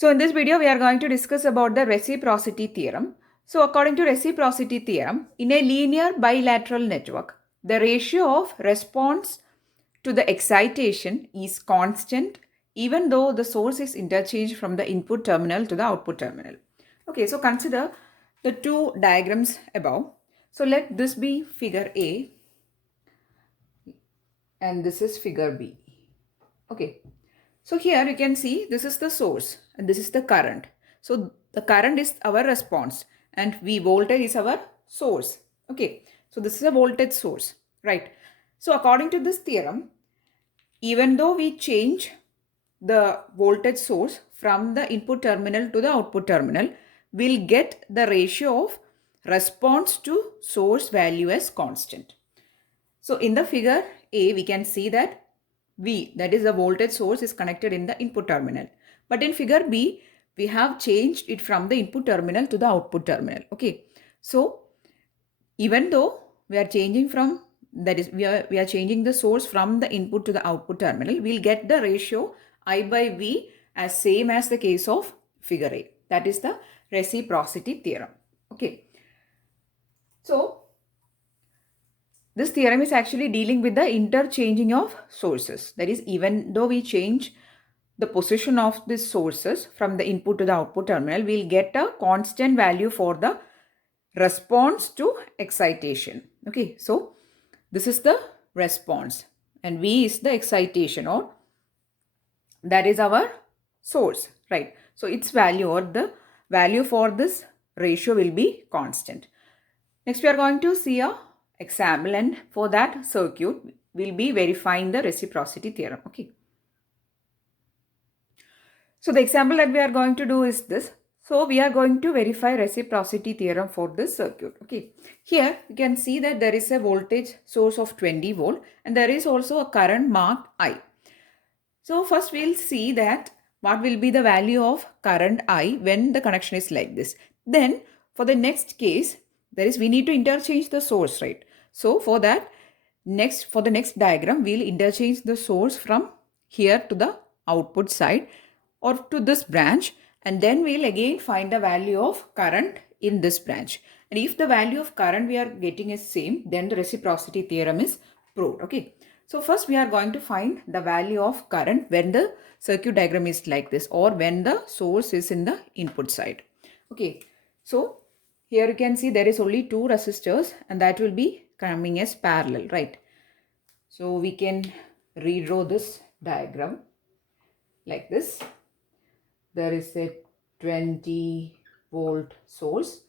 So in this video, we are going to discuss about the reciprocity theorem. So according to reciprocity theorem, in a linear bilateral network, the ratio of response to the excitation is constant even though the source is interchanged from the input terminal to the output terminal. Okay, so consider the two diagrams above. So let this be figure A and this is figure B. Okay, so here you can see this is the source and this is the current. So the current is our response and V voltage is our source. Okay, so this is a voltage source, right? So according to this theorem, even though we change the voltage source from the input terminal to the output terminal, we'll get the ratio of response to source value as constant. So in the figure A, we can see that V, that is the voltage source, is connected in the input terminal. But in figure B, we have changed it from the input terminal to the output terminal. Okay. So even though we are changing from, that is, we are changing the source from the input to the output terminal, we'll get the ratio I by V as same as the case of figure A. That is the reciprocity theorem. Okay. So this theorem is actually dealing with the interchanging of sources. That is, even though we change the position of these sources from the input to the output terminal, we'll get a constant value for the response to excitation. Okay, so this is the response and V is the excitation, or that is our source, right? So its value, or the value for this ratio, will be constant. Next, we are going to see a example, and for that circuit we'll be verifying the reciprocity theorem. Okay, so the example that we are going to do is this. So we are going to verify reciprocity theorem for this circuit. Okay, here you can see that there is a voltage source of 20 volt and there is also a current marked I. So first we'll see that what will be the value of current I when the connection is like this. Then for the next case, that is, we need to interchange the source, right? So for that, for the next diagram, we'll interchange the source from here to the output side or to this branch, and then we'll again find the value of current in this branch. And if the value of current we are getting is same, then the reciprocity theorem is proved. Okay. So first we are going to find the value of current when the circuit diagram is like this, or when the source is in the input side. Okay. So here you can see there is only two resistors and that will be coming as parallel, right? So we can redraw this diagram like this. There is a 20 volt source.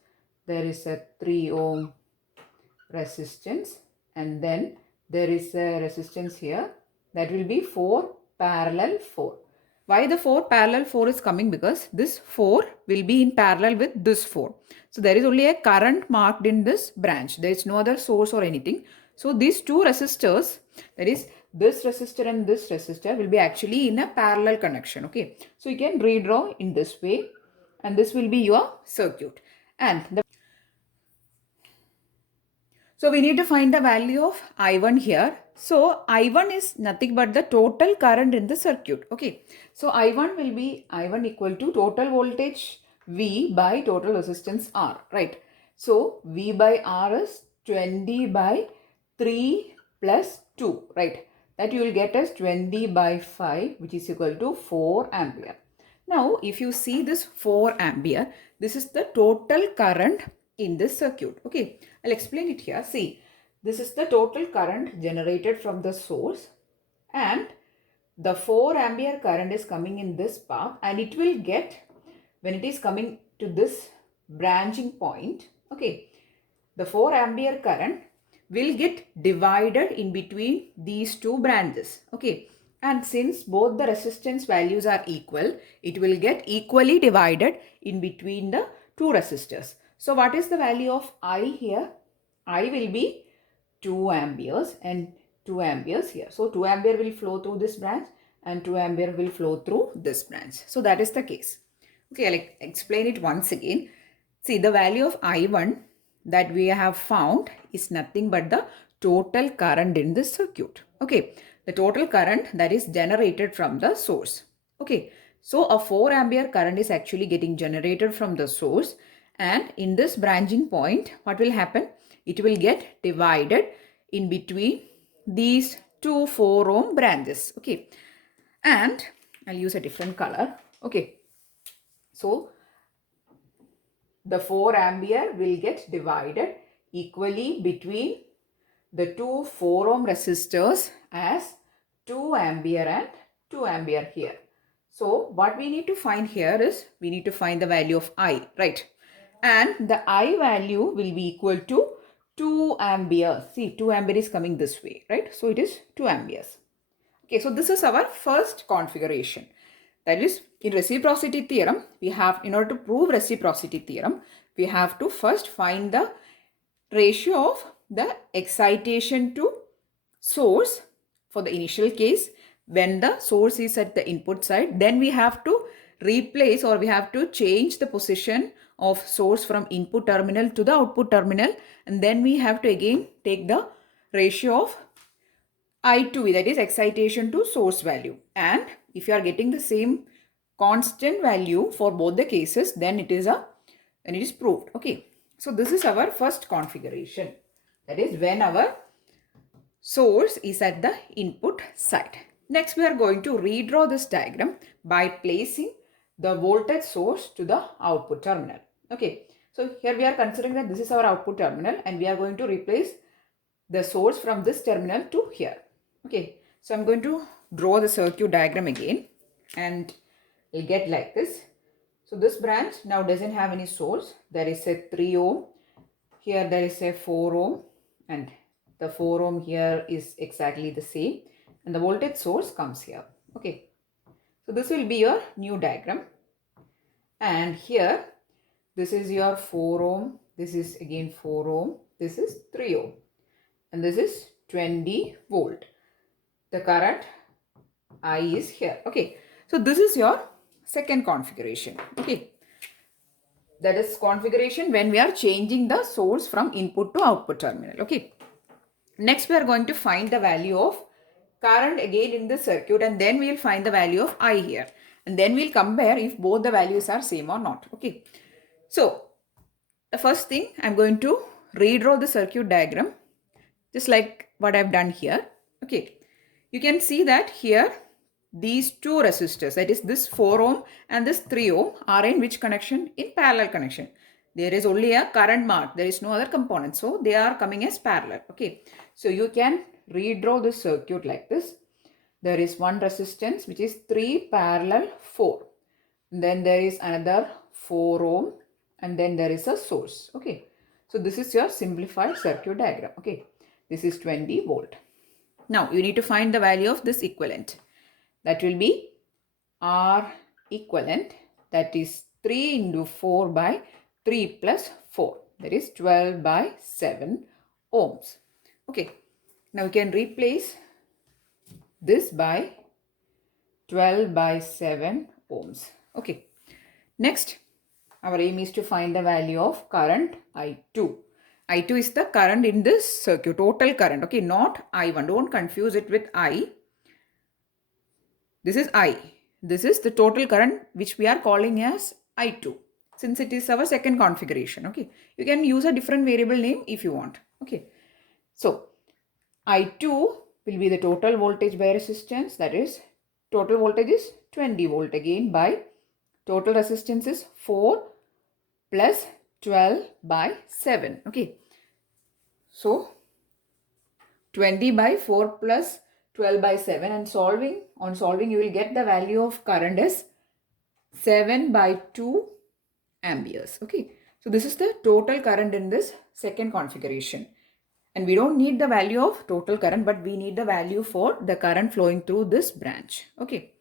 There is a 3 ohm resistance, and then there is a resistance here that will be 4 parallel 4. Why the 4 parallel 4 is coming? Because this 4 will be in parallel with this 4. So there is only a current marked in this branch. There is no other source or anything. So these two resistors, that is this resistor and this resistor, will be actually in a parallel connection. Okay. So you can redraw in this way and this will be your circuit. And so we need to find the value of I1 here. So I1 is nothing but the total current in the circuit. Okay. So I1 will be I1 equal to total voltage V by total resistance R, right? So V by R is 20 by 3 plus 2, right? That you will get as 20 by 5, which is equal to 4 ampere. Now, if you see this 4 ampere, this is the total current in this circuit. Okay, I'll explain it here. See, this is the total current generated from the source, and the 4 ampere current is coming in this path, and it will get, when it is coming to this branching point, okay, the 4 ampere current will get divided in between these two branches. Okay, and since both the resistance values are equal, it will get equally divided in between the two resistors. So what is the value of I here? I will be 2 amperes and 2 amperes here. So 2 ampere will flow through this branch and 2 ampere will flow through this branch. So that is the case. Okay, I'll explain it once again. See, the value of I1 that we have found is nothing but the total current in this circuit. Okay, the total current that is generated from the source. Okay, So a 4 ampere current is actually getting generated from the source, and in this branching point, what will happen? It will get divided in between these two 4 ohm branches. Okay, and I'll use a different color. Okay, so the 4 ampere will get divided equally between the two 4 ohm resistors as 2 ampere and 2 ampere here. So what we need to find here is we need to find the value of I, right? And the I value will be equal to 2 ampere. See, 2 ampere is coming this way, right? So it is 2 amperes. Okay, so this is our first configuration. That is, in reciprocity theorem, we have, in order to prove reciprocity theorem, we have to first find the ratio of the excitation to source for the initial case when the source is at the input side. Then we have to replace, or we have to change the position of source from input terminal to the output terminal, and then we have to again take the ratio of I2, that is excitation to source value. And if you are getting the same constant value for both the cases, then it is proved. Okay, so this is our first configuration, that is when our source is at the input side. Next, we are going to redraw this diagram by placing the voltage source to the output terminal. Okay, so here we are considering that this is our output terminal, and we are going to replace the source from this terminal to here. Okay, so I'm going to draw the circuit diagram again, and we'll get like this. So this branch now doesn't have any source. There is a 3 ohm. Here there is a 4 ohm, and the 4 ohm here is exactly the same, and the voltage source comes here. Okay, so this will be your new diagram, and here this is your 4 ohm, this is again 4 ohm, this is 3 ohm, and this is 20 volt. The current I is here. Okay, so this is your second configuration. Okay, that is configuration when we are changing the source from input to output terminal. Okay, next we are going to find the value of current again in the circuit, and then we will find the value of I here, and then we'll compare if both the values are same or not. Okay, so the first thing, I'm going to redraw the circuit diagram just like what I've done here. Okay, you can see that here these two resistors, that is this 4 ohm and this 3 ohm, are in which connection? In parallel connection. There is only a current mark, there is no other component, so they are coming as parallel. Okay, so you can redraw the circuit like this. There is one resistance which is 3 parallel 4, and then there is another 4 ohm, and then there is a source. Okay, so this is your simplified circuit diagram. Okay, this is 20 volt. Now you need to find the value of this equivalent. That will be R equivalent, that is 3 into 4 by 3 plus 4, that is 12 by 7 ohms. Okay, now we can replace this by 12 by 7 ohms. Okay, next our aim is to find the value of current I2. I2 is the current in this circuit, total current. Okay, not I1. Don't confuse it with I. This is I. This is the total current which we are calling as I2, since it is our second configuration. Okay, you can use a different variable name if you want. Okay, so I2 will be the total voltage by resistance, that is total voltage is 20 volt again by total resistance is 4 plus 12 by 7. Okay, so 20 by 4 plus 12 by 7, and on solving you will get the value of current as 7 by 2 amperes. Okay, so this is the total current in this second configuration, and we don't need the value of total current, but we need the value for the current flowing through this branch. Okay,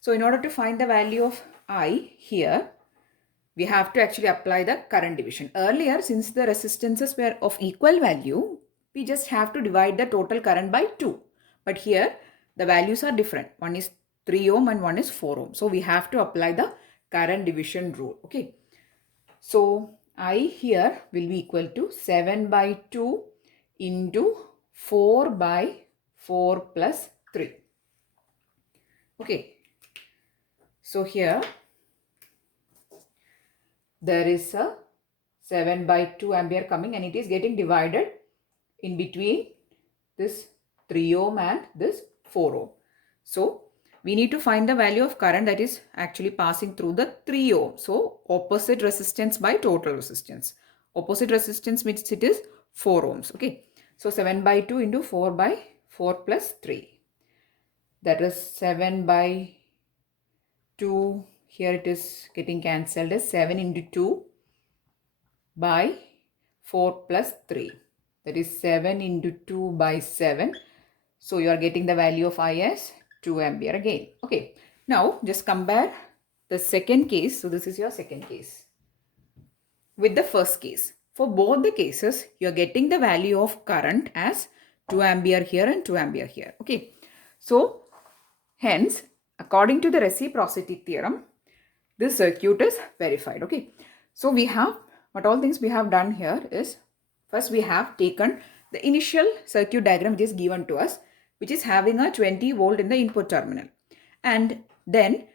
so in order to find the value of I here, we have to actually apply the current division. Earlier, since the resistances were of equal value, we just have to divide the total current by 2. But here, the values are different. One is 3 ohm and one is 4 ohm. So we have to apply the current division rule. Okay, so I here will be equal to 7 by 2 into 4 by 4 plus 3. Okay, So here there is a 7 by 2 ampere coming, and it is getting divided in between this 3 ohm and this 4 ohm. So we need to find the value of current that is actually passing through the 3 ohm. So opposite resistance by total resistance. Opposite resistance means it is 4 ohms. Okay. So 7 by 2 into 4 by 4 plus 3. That is 7 by 2. Here it is getting cancelled as 7 into 2 by 4 plus 3. That is 7 into 2 by 7. So you are getting the value of I as 2 ampere again. Okay. Now just compare the second case. So this is your second case with the first case. For both the cases, you are getting the value of current as 2 ampere here and 2 ampere here. Okay. So hence, according to the reciprocity theorem, this circuit is verified. Okay. So we have, what all things we have done here is, first we have taken the initial circuit diagram which is given to us, which is having a 20 volt in the input terminal. And then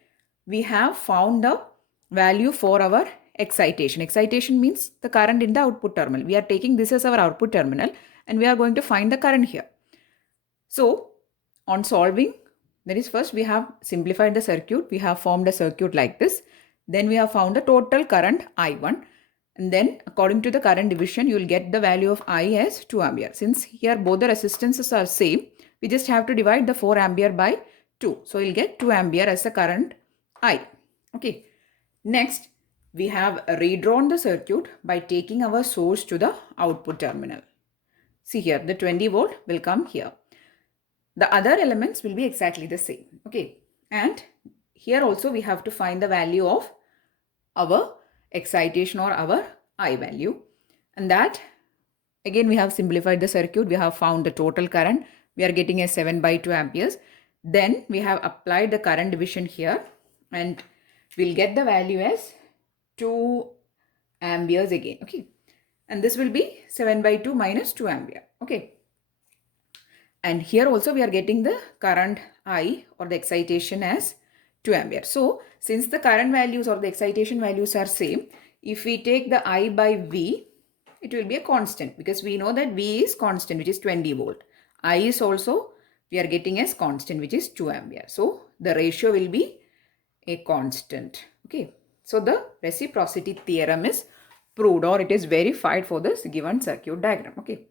we have found the value for our excitation. Excitation means the current in the output terminal. We are taking this as our output terminal and we are going to find the current here. So on solving, that is, first we have simplified the circuit. We have formed a circuit like this. Then we have found the total current I1. And then according to the current division, you will get the value of I as 2 ampere. Since here both the resistances are same, we just have to divide the 4 ampere by 2. So you'll get 2 ampere as the current I. Okay. Next, we have redrawn the circuit by taking our source to the output terminal. See here, the 20 volt will come here. The other elements will be exactly the same. Okay. And here also we have to find the value of our excitation or our I value. And that, again, we have simplified the circuit. We have found the total current. We are getting a 7 by 2 amperes. Then we have applied the current division here and we'll get the value as 2 amperes again. Okay. And this will be 7 by 2 minus 2 ampere. Okay. And here also we are getting the current I or the excitation as 2 ampere. So since the current values or the excitation values are same, if we take the I by V, it will be a constant because we know that V is constant, which is 20 volt. I is also we are getting as constant, which is 2 ampere. So the ratio will be a constant. Okay. So the reciprocity theorem is proved or it is verified for this given circuit diagram. Okay.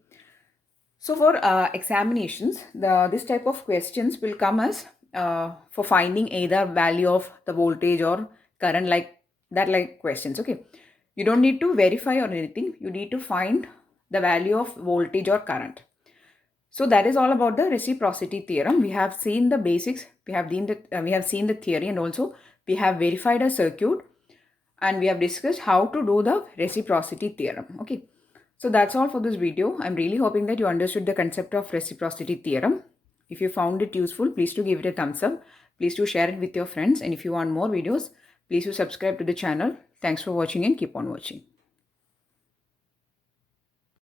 So for examinations, this type of questions will come as for finding either value of the voltage or current, like questions. Okay. You don't need to verify or anything. You need to find the value of voltage or current. So that is all about the reciprocity theorem. We have seen the basics. We have seen the theory, and also we have verified a circuit, and we have discussed how to do the reciprocity theorem. Okay. So that's all for this video. I'm really hoping that you understood the concept of reciprocity theorem. If you found it useful, please do give it a thumbs up. Please do share it with your friends. And if you want more videos, please do subscribe to the channel. Thanks for watching and keep on watching.